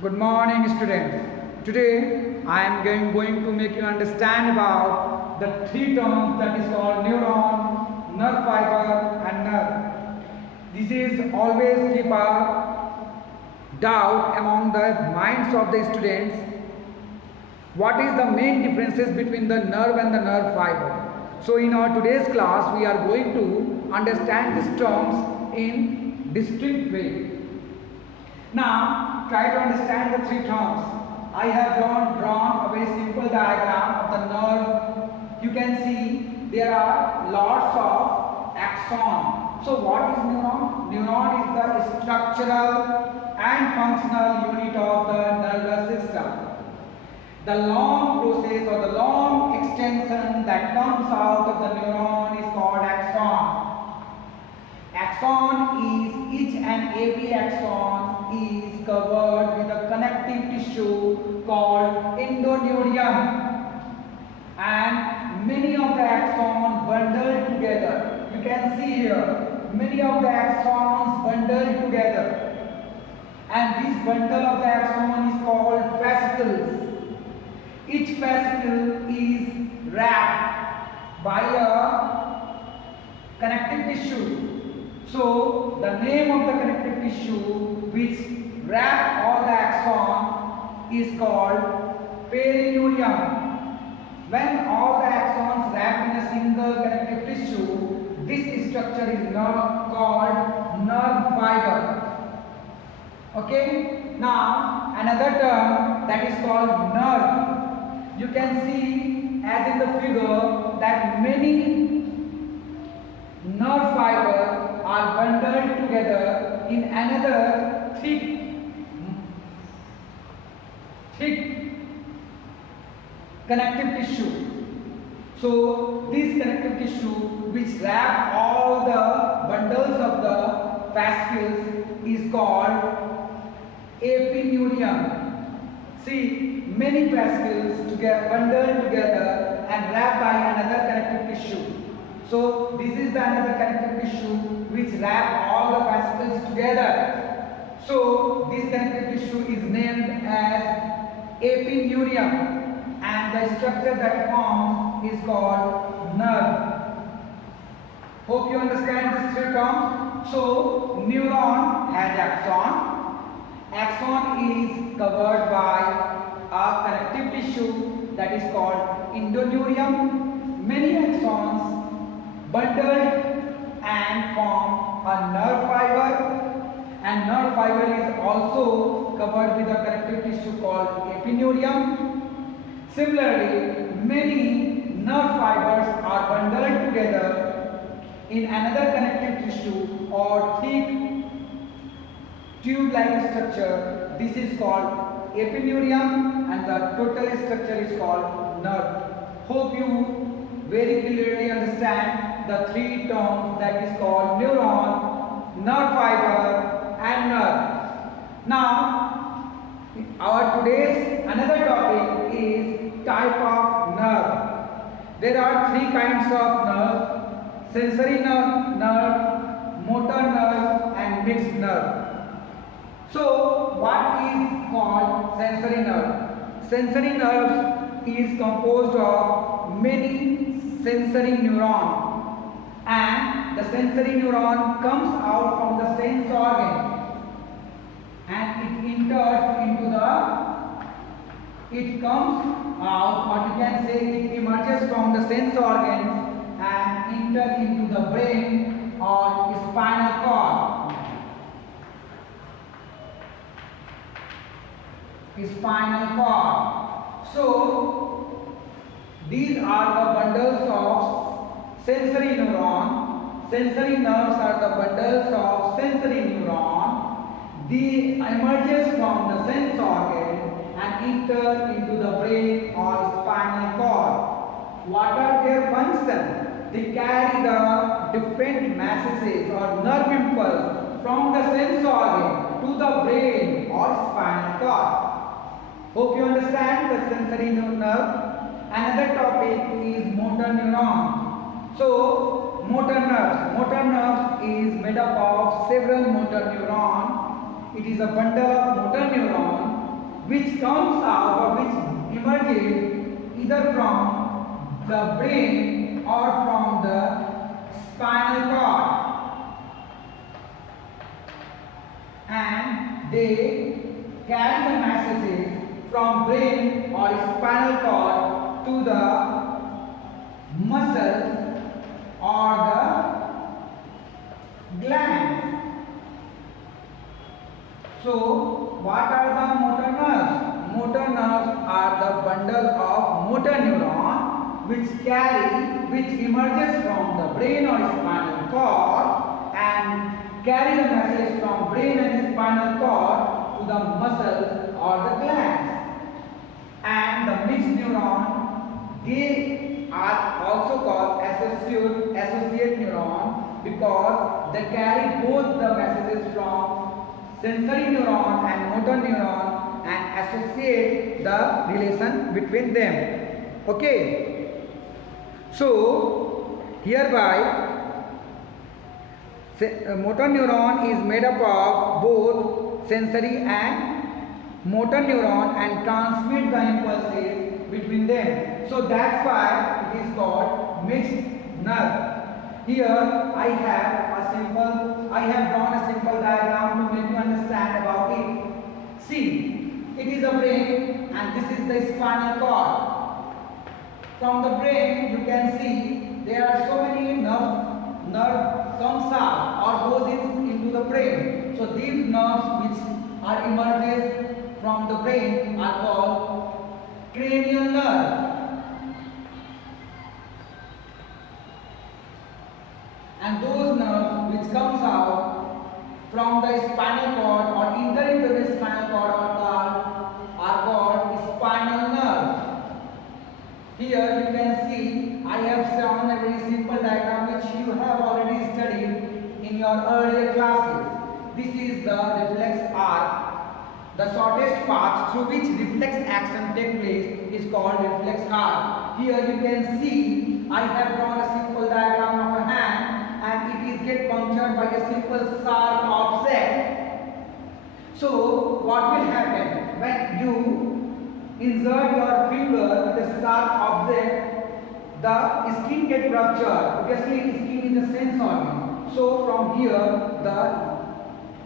Good morning, students. Today I am going to make you understand about the three terms that is called neuron, nerve fiber, and nerve. This is always keep a doubt among the minds of the students. What is the main differences between the nerve and the nerve fiber? So in our today's class we are going to understand these terms in distinct way. Now, try to understand the three terms. I have drawn a very simple diagram of the nerve. You can see there are lots of axons. So, what is neuron? Neuron is the structural and functional unit of the nervous system. The long process or the long extension that comes out of the neuron is called axon. Axon is each and every axon is covered with a connective tissue called endoneurium, and many of the axons bundled together. You can see here many of the axons bundled together, and this bundle of the axon is called fascicles. Each fascicle is wrapped by a connective tissue. So, the name of the connective tissue which wrap all the axon is called perineurium. When all the axons wrap in a single connective tissue, this structure is called nerve fiber. Okay? Now, another term that is called nerve. You can see as in the figure that many nerve fibers are bundled together in another thick connective tissue. So this connective tissue which wrap all the bundles of the fascicles is called epineurium. See, many fascicles bundled together and wrapped by another connective tissue. So this is the another connective tissue which wrap all the fascicles together. So this connective tissue is named as epineurium, and the structure that forms is called nerve. Hope you understand these three terms. So neuron has axon. Axon is covered by a connective tissue that is called endoneurium. Many axons bundled and form a nerve fiber, and nerve fiber is also covered with a connective tissue called epineurium. Similarly, many nerve fibers are bundled together in another connective tissue or thick tube-like structure. This is called epineurium, and the total structure is called nerve. Hope you very clearly understand the three terms that is called neuron, nerve fiber, and nerve. Now, our today's another topic is type of nerve. There are three kinds of nerve: sensory nerve, motor nerve, and mixed nerve. So, what is called sensory nerve? Sensory nerve is composed of many sensory neuron, and the sensory neuron comes out from the sense organ and it enters into it comes out, or you can say it emerges from the sense organs and enter into the brain or spinal cord. So these are the bundles of sensory neuron. Sensory nerves are the bundles of sensory neuron. They emerges from the sense organ and enter into the brain or spinal cord. What are their functions? They carry the different messages or nerve impulse from the sense organ to the brain or spinal cord. Hope you understand the sensory nerve. Another topic is motor neuron. So, motor nerves. Motor nerves is made up of several motor neurons. It is a bundle of motor neuron which comes out or which emerges either from the brain or from the spinal cord, and they carry the messages from brain or spinal cord to the muscles or the glands. So, what are the motor nerves? Motor nerves are the bundle of motor neuron which emerges from the brain or spinal cord and carry the message from brain and spinal cord to the muscles or the glands. And the mixed neuron, they are also called associate neuron because they carry both the messages from sensory neuron and motor neuron and associate the relation between them. Okay. So hereby motor neuron is made up of both sensory and motor neuron and transmit the impulses between them. So that's why it is called mixed nerve. Here I have drawn a simple diagram to make you understand about it. See, it is a brain and this is the spinal cord. From the brain you can see there are so many nerve comes out or goes into the brain. So these nerves which are emerges from the brain are called cranial nerve. And those nerves which comes out from the spinal cord or enter into the spinal cord are called spinal nerves. Here you can see I have shown a very simple diagram which you have already studied in your earlier classes. This is the reflex arc. The shortest path through which reflex action takes place is called reflex arc. Here you can see I have drawn a simple diagram of a hand and it is get punctured by a simple sharp object. So what will happen when you insert your finger with a sharp object? The skin gets ruptured. Obviously skin is a sense organ. So from here the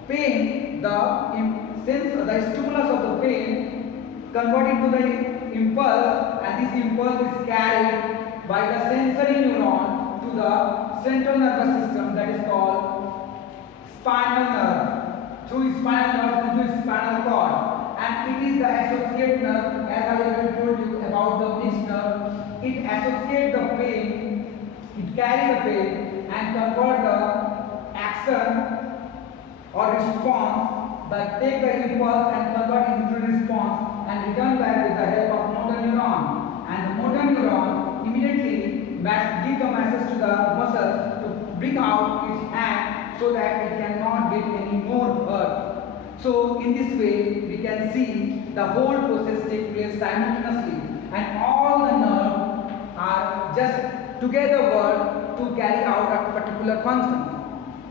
pain, the stimulus of the pain converted to the impulse, and this impulse is carried by the sensory neuron to the central nervous system, that is called spinal nerve, through spinal nerve into spinal cord, and it is the associate nerve, as I have told you about the mixed nerve. It associates the pain, it carries the pain and convert the action or response, but take the impulse and convert it into response and return back with the help of motor neuron. And the motor neuron immediately give the message to the muscles to bring out its hand so that it cannot get any more hurt. So in this way we can see the whole process take place simultaneously and all the nerves are just together work to carry out a particular function.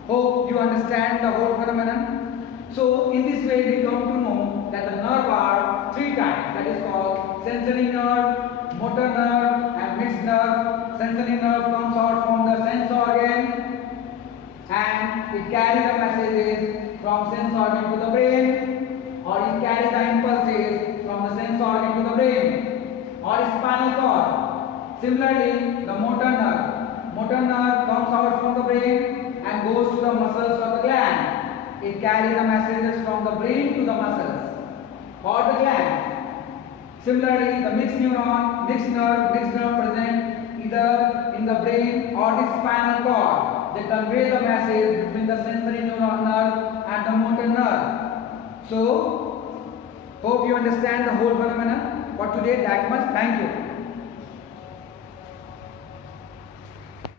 Hope you understand the whole phenomenon. So in this way we come to know that the nerve are three types, that is called sensory nerve, motor nerve and mixed nerve. Sensory nerve comes out from the sense organ and it carries the messages from sense organ to the brain, or it carries the impulses from the sense organ to the brain or spinal cord. Similarly the motor nerve comes out from the brain and goes to the muscles of the gland. It carries the messages from the brain to the muscles or the gland. Similarly, the mixed nerve present either in the brain or the spinal cord. They convey the message between the sensory nerve and the motor nerve. So, hope you understand the whole phenomenon. For today, that much. Thank you.